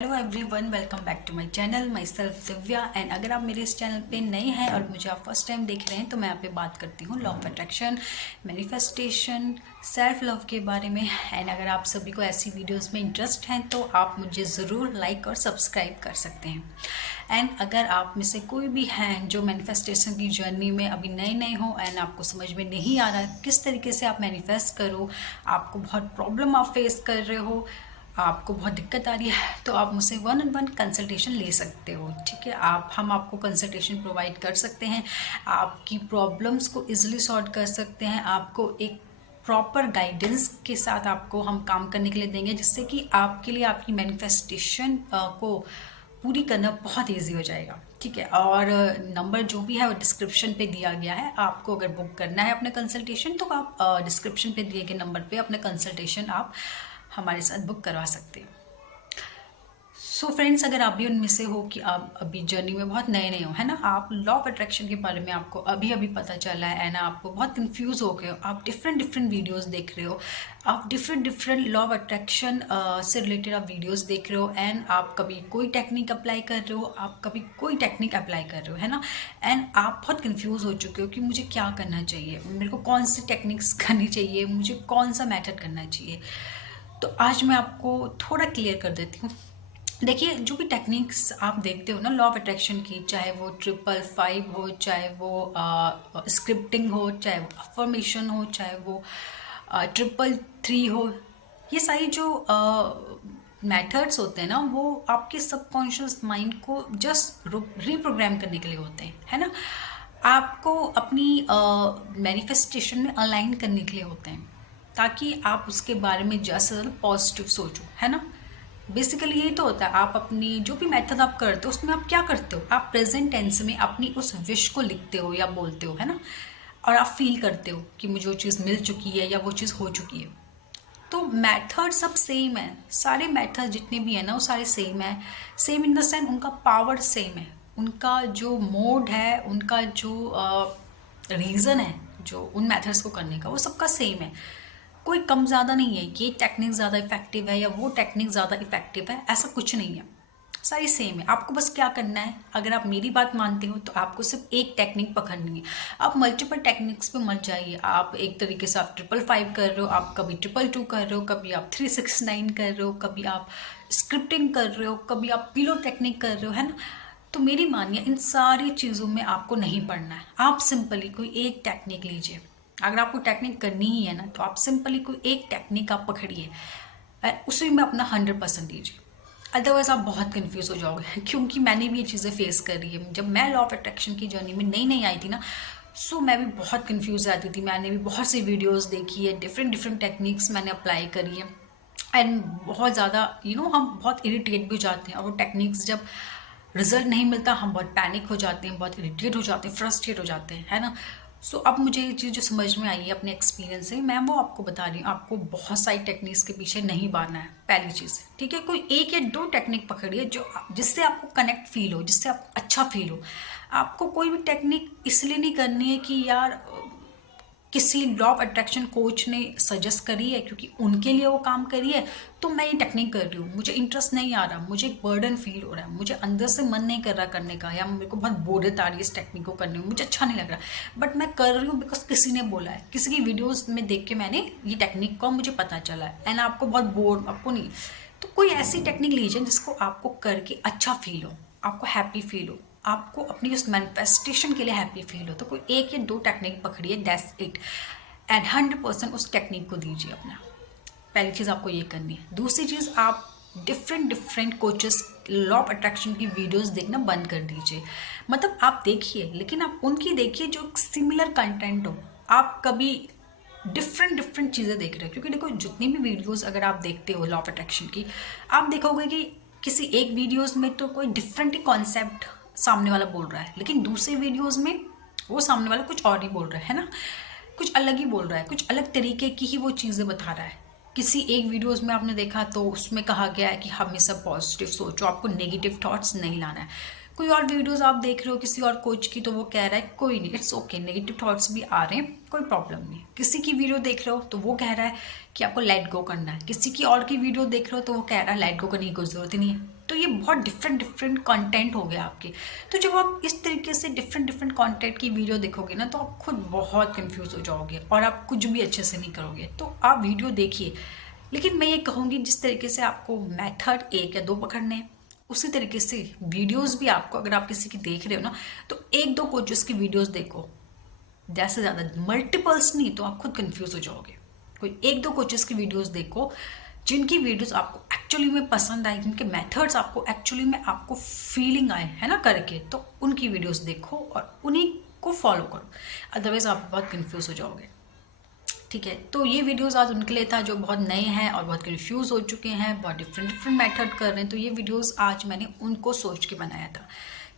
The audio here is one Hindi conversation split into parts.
Hello everyone, welcome back to my channel. माई सेल्फ दिव्या। एंड अगर आप मेरे इस चैनल पे नए हैं और मुझे आप फर्स्ट टाइम देख रहे हैं तो मैं यहाँ पे बात करती हूँ law of attraction, manifestation, self love के बारे में। एंड अगर आप सभी को ऐसी वीडियोस में इंटरेस्ट हैं तो आप मुझे ज़रूर लाइक और सब्सक्राइब कर सकते हैं। एंड अगर आप में से कोई भी हैं जो मैनिफेस्टेशन की जर्नी में अभी नए नए हो एंड आपको समझ में नहीं आ रहा किस तरीके से आप मैनिफेस्ट करो, आपको बहुत प्रॉब्लम आप फेस कर रहे हो, आपको बहुत दिक्कत आ रही है, तो आप मुझसे 1-on-1 कंसल्टेशन ले सकते हो। ठीक है, हम आपको कंसल्टेशन प्रोवाइड कर सकते हैं, आपकी प्रॉब्लम्स को इजीली सॉल्व कर सकते हैं, आपको एक प्रॉपर गाइडेंस के साथ आपको हम काम करने के लिए देंगे, जिससे कि आपके लिए आपकी मैनिफेस्टेशन को पूरी करना बहुत ईजी हो जाएगा। ठीक है, और नंबर जो भी है वो डिस्क्रिप्शन पे दिया गया है। आपको अगर बुक करना है अपने कंसल्टेशन तो आप डिस्क्रिप्शन पे दिए गए नंबर पे अपने कंसल्टेशन आप हमारे साथ बुक करवा सकते हैं। सो फ्रेंड्स, अगर आप भी उनमें से हो कि आप अभी जर्नी में बहुत नए नए हो, है ना, आप लॉ ऑफ अट्रैक्शन के बारे में आपको अभी अभी पता चला है ना, आपको बहुत कंफ्यूज हो गए हो, आप डिफरेंट वीडियोस देख रहे हो, आप डिफरेंट लॉ ऑफ अट्रैक्शन से रिलेटेड आप वीडियोस देख रहे हो, एंड आप कभी कोई टेक्निक अप्लाई कर रहे हो, आप कभी कोई टेक्निक अप्लाई कर रहे हो, है ना, एंड आप बहुत कंफ्यूज हो चुके हो कि मुझे क्या करना चाहिए, मेरे को कौन सी टेक्निक्स करनी चाहिए, मुझे कौन सा मेथड करना चाहिए। तो आज मैं आपको थोड़ा क्लियर कर देती हूँ। देखिए, जो भी टेक्निक्स आप देखते हो ना लॉ ऑफ अट्रैक्शन की, चाहे वो 555 हो, चाहे वो स्क्रिप्टिंग हो, चाहे वो अफर्मेशन हो, चाहे वो 333 हो, ये सारी जो मेथड्स होते हैं ना, वो आपके सबकॉन्शियस माइंड को जस्ट रीप्रोग्राम करने के लिए होते हैं, है ना, आपको अपनी मैनिफेस्टेशन में अलाइन करने के लिए होते हैं, ताकि आप उसके बारे में ज़्यादा पॉजिटिव सोचो, है ना। बेसिकली यही तो होता है। आप अपनी जो भी मेथड आप करते हो उसमें आप क्या करते हो, आप प्रेजेंट टेंस में अपनी उस विश को लिखते हो या बोलते हो, है ना, और आप फील करते हो कि मुझे वो चीज़ मिल चुकी है या वो चीज़ हो चुकी है। तो मेथड सब सेम है, सारे मेथड जितने भी है ना वो सारे सेम है। सेम इन द सेंस उनका पावर सेम है, उनका जो मोड है, उनका जो रीज़न है जो उन मेथड्स को करने का, वो सबका सेम है। कोई कम ज़्यादा नहीं है, ये टेक्निक ज़्यादा इफेक्टिव है या वो टेक्निक ज़्यादा इफेक्टिव है, ऐसा कुछ नहीं है, सारी सेम है। आपको बस क्या करना है, अगर आप मेरी बात मानते हो तो आपको सिर्फ एक टेक्निक पकड़नी है। आप मल्टीपल टेक्निक्स पे मत जाइए। आप एक तरीके से आप 555 कर रहे हो, आप कभी 222 कर रहे हो, कभी आप 369 कर रहे हो, कभी आप स्क्रिप्टिंग कर रहे हो, कभी आप पिलो टेक्निक कर रहे हो, है ना। तो मेरी मानिए, इन सारी चीज़ों में आपको नहीं पढ़ना है। आप सिंपली कोई एक टेक्निक लीजिए। अगर आपको टेक्निक करनी ही है ना, तो आप सिंपली कोई एक टेक्निक आप पकड़िए और उसी में अपना 100% दीजिए। अदरवाइज आप बहुत कंफ्यूज हो जाओगे क्योंकि मैंने भी ये चीज़ें फेस कर रही है। जब मैं लॉ ऑफ अट्रैक्शन की जर्नी में नई नई आई थी ना, सो मैं भी बहुत कंफ्यूज रहती थी। मैंने भी बहुत सी वीडियोस देखी है, डिफरेंट टेक्निक्स मैंने अप्लाई करी है, एंड बहुत ज़्यादा हम बहुत इरिटेट भी हो जाते हैं, और वो टेक्निक्स जब रिजल्ट नहीं मिलता हम बहुत पैनिक हो जाते हैं, बहुत इरिटेट हो जाते हैं, फ्रस्ट्रेट हो जाते हैं, है ना। सो अब मुझे ये चीज़ जो समझ में आई है अपने एक्सपीरियंस से, मैं वो आपको बता रही हूँ। आपको बहुत सारी टेक्निक्स के पीछे नहीं भागना है, पहली चीज़। ठीक है, कोई एक या दो टेक्निक पकड़िए जो जिससे आपको कनेक्ट फील हो, जिससे आपको अच्छा फील हो। आपको कोई भी टेक्निक इसलिए नहीं करनी है कि यार किसी लॉ ऑफ अट्रैक्शन कोच ने सजेस्ट करी है क्योंकि उनके लिए वो काम करी है तो मैं ये टेक्निक कर रही हूँ, मुझे इंटरेस्ट नहीं आ रहा, मुझे एक बर्डन फील हो रहा है, मुझे अंदर से मन नहीं कर रहा करने का, या मेरे को बहुत बोरियत आ रही है इस टेक्निक को करने में, मुझे अच्छा नहीं लग रहा, बट मैं कर रही हूँ बिकॉज किसी ने बोला है, किसी की वीडियोज में देख के मैंने ये टेक्निक को मुझे पता चला है, एंड आपको बहुत बोर आपको नहीं। तो कोई ऐसी टेक्निक लीजिए जिसको आपको करके अच्छा फील हो, आपको हैप्पी फील हो, आपको अपनी उस मैनिफेस्टेशन के लिए हैप्पी फील हो। तो कोई एक या दो टेक्निक पकड़िए, दैट्स इट, एंड 100% उस टेक्निक को दीजिए अपना। पहली चीज़ आपको ये करनी है। दूसरी चीज़, आप different coaches law of attraction की वीडियोस देखना बंद कर दीजिए। मतलब आप देखिए, लेकिन आप उनकी देखिए जो सिमिलर कंटेंट हो। आप कभी डिफरेंट चीज़ें देख रहे हो, क्योंकि देखो जितनी भी वीडियोस अगर आप देखते हो लॉ ऑफ अट्रैक्शन की, आप देखोगे कि किसी एक वीडियोस में तो कोई डिफरेंट ही कॉन्सेप्ट सामने वाला बोल रहा है, लेकिन दूसरे वीडियोस में वो सामने वाला कुछ और ही बोल रहा है ना, कुछ अलग ही बोल रहा है, कुछ अलग तरीके की ही वो चीज़ें बता रहा है। किसी एक वीडियोस में आपने देखा तो उसमें कहा गया है कि हमेशा पॉजिटिव सोचो, आपको नेगेटिव थॉट्स नहीं लाना है। कोई और वीडियोस आप देख रहे हो किसी और कोच की, तो वो कह रहा है कोई नहीं, इट्स ओके, नेगेटिव थॉट्स भी आ रहे हैं, कोई प्रॉब्लम नहीं। किसी की वीडियो देख रहे हो तो वो कह रहा है कि आपको लेट गो करना है, किसी की और की वीडियो देख रहे हो तो वो कह रहा है लेट गो करने की कोई ज़रूरत ही नहीं है। तो ये बहुत डिफरेंट कंटेंट हो गया आपके। तो जब आप इस तरीके से डिफरेंट कंटेंट की वीडियो देखोगे ना, तो आप खुद बहुत कंफ्यूज हो जाओगे और आप कुछ भी अच्छे से नहीं करोगे। तो आप वीडियो देखिए, लेकिन मैं ये कहूँगी जिस तरीके से आपको मेथड 1 या 2 पकड़ने हैं, उसी तरीके से वीडियोस भी आपको, अगर आप किसी की देख रहे हो ना, तो 1-2 कोचेस की वीडियोस देखो, ज़्यादा से ज़्यादा, मल्टीपल्स नहीं, तो आप खुद कंफ्यूज हो जाओगे। कोई 1-2 कोचेस की वीडियोस देखो जिनकी वीडियोस आपको एक्चुअली में पसंद आए, जिनके मेथड्स आपको एक्चुअली में आपको फीलिंग आए है ना करके, तो उनकी वीडियोस देखो और उन्हीं को फॉलो करो, अदरवाइज आप बहुत कंफ्यूज हो जाओगे। ठीक है, तो ये वीडियोस आज उनके लिए था जो बहुत नए हैं और बहुत कंफ्यूज हो चुके हैं, बहुत डिफरेंट मेथड कर रहे हैं। तो ये वीडियोस आज मैंने उनको सोच के बनाया था।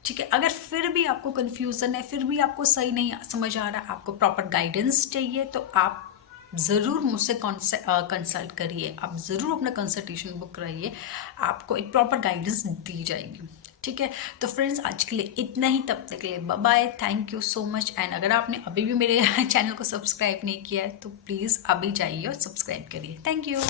ठीक है, अगर फिर भी आपको कन्फ्यूज़न है, फिर भी आपको सही नहीं समझ आ रहा, आपको प्रॉपर गाइडेंस चाहिए, तो आप ज़रूर मुझसे कंसल्ट करिए, आप ज़रूर अपना कंसल्टेशन बुक कराइए, आपको एक प्रॉपर गाइडेंस दी जाएगी। ठीक है, तो फ्रेंड्स आज के लिए इतना ही, तब तक के लिए bye bye, thank you so much. And अगर आपने अभी भी मेरे चैनल को सब्सक्राइब नहीं किया है तो प्लीज़ अभी जाइए और सब्सक्राइब करिए। Thank you.